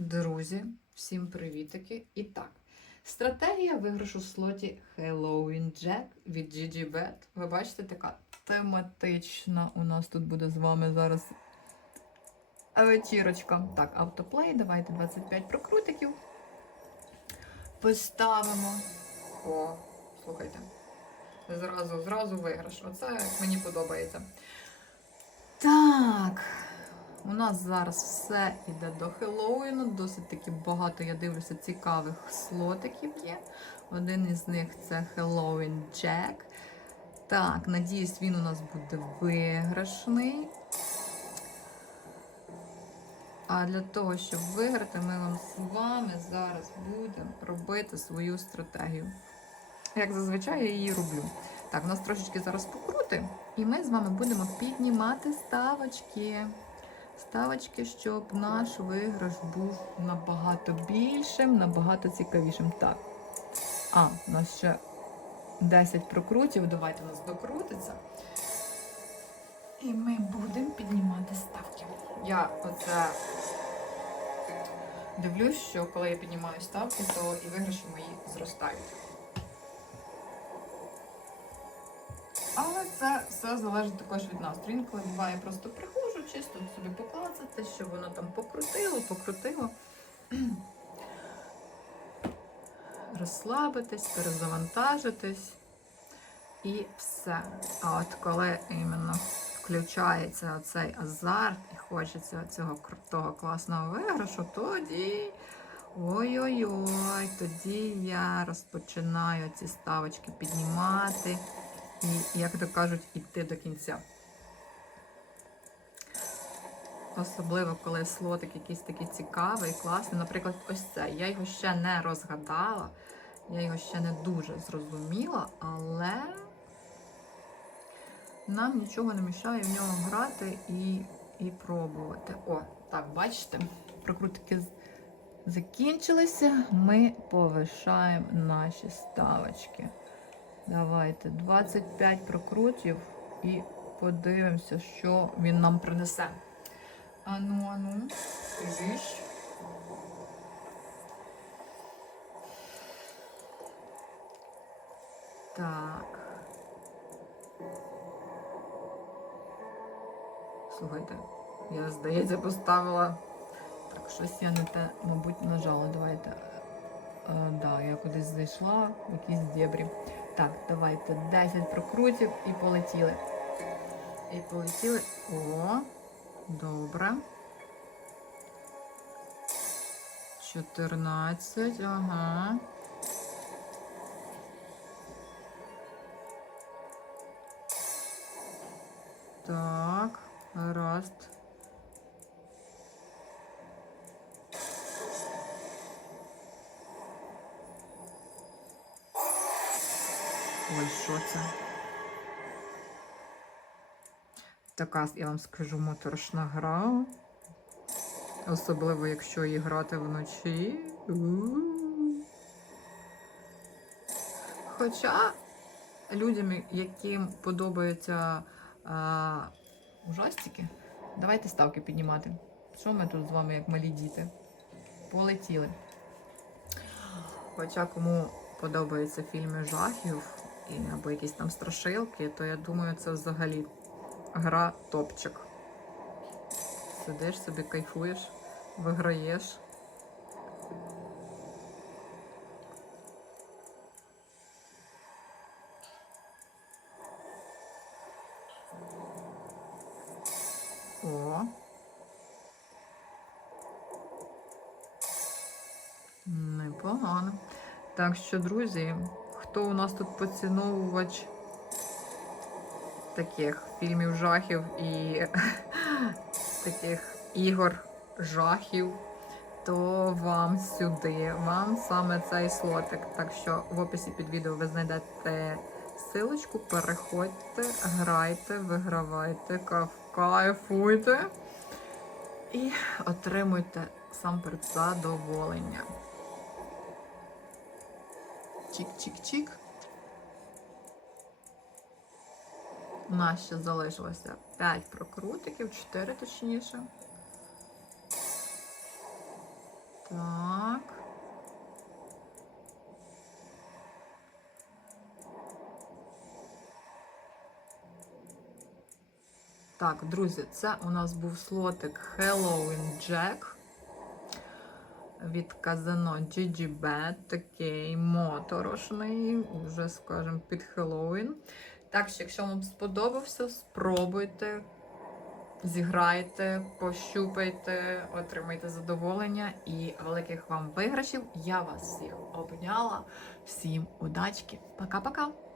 Друзі, всім привітики! І так, стратегія виграшу в слоті Halloween Jack від GGBet. Ви бачите, така тематична у нас тут буде з вами зараз вечірочка. Так, автоплей, давайте 25 прокрутиків. Поставимо. О, слухайте. Зразу, зразу виграш. Оце мені подобається. Так. У нас зараз все йде до Хеллоуіну. Досить таки багато, я дивлюся, цікавих слотиків є. Один із них це Halloween Jack. Так, надіюсь, він у нас буде виграшний. А для того, щоб виграти, ми вам з вами зараз будемо робити свою стратегію. Як зазвичай я її роблю. Так, у нас трошечки зараз покрути, і ми з вами будемо піднімати ставочки. Ставочки, щоб наш виграш був набагато більшим, набагато цікавішим. Так. А, у нас ще 10 прокрутів. Давайте у нас докрутиться. І ми будемо піднімати ставки. Я оце дивлюсь, що коли я піднімаю ставки, то і виграші мої зростають. Але це все залежить також від настрою. Інколи буває, просто приходжу, чисто собі поклацати, щоб воно там покрутило, покрутило. Розслабитись, перезавантажитись і все. А от коли іменно включається оцей азарт і хочеться цього крутого класного виграшу, тоді. Ой-ой-ой, тоді я розпочинаю ці ставочки піднімати і, як то кажуть, іти до кінця. Особливо, коли слотик якийсь такий цікавий, класний. Наприклад, ось це. Я його ще не розгадала, я його ще не дуже зрозуміла, але нам нічого не мішає в нього грати і, і пробувати. О, так, бачите, прокрутки закінчилися, ми повишаємо наші ставочки. Давайте 25 прокрутів і подивимося, що він нам принесе. Ану, ану, скажіш. Так. Слухайте, я, здається, поставила. Так, щось я не те, мабуть, нажала. Давайте. Е, да, я кудись зайшла, в якісь дебрі. Так, давайте 10 прокрутів і полетіли. І полетіли. О, добре. 14, ага. Так, гаразд. Ой, що це? Така, я вам скажу, моторошна гра. Особливо, якщо її грати вночі. Хоча людям, яким подобаються а, ужастики, давайте ставки піднімати. Що ми тут з вами, як малі діти? Полетіли. Хоча кому подобаються фільми жахів або якісь там страшилки, то я думаю, це взагалі гра топчик. Сидиш собі, кайфуєш, виграєш. О. Непогано. Так що, друзі, хто у нас тут поціновувач таких фільмів жахів і таких ігор жахів, то вам сюди, вам саме цей слотик. Так що в описі під відео ви знайдете силочку, переходьте, грайте, вигравайте, кайф- кайфуйте і отримуйте сам задоволення. Чик-чик-чик. У нас ще залишилося 5 прокрутиків, 4 точніше. Так. Так, друзі, це у нас був слотик Halloween Jack від казино GGBet, такий моторошний, вже, скажімо, під Хеллоуін. Так що, якщо вам сподобався, спробуйте, зіграйте, пощупайте, отримайте задоволення і великих вам виграшів. Я вас всіх обняла. Всім удачки! Пока-пока!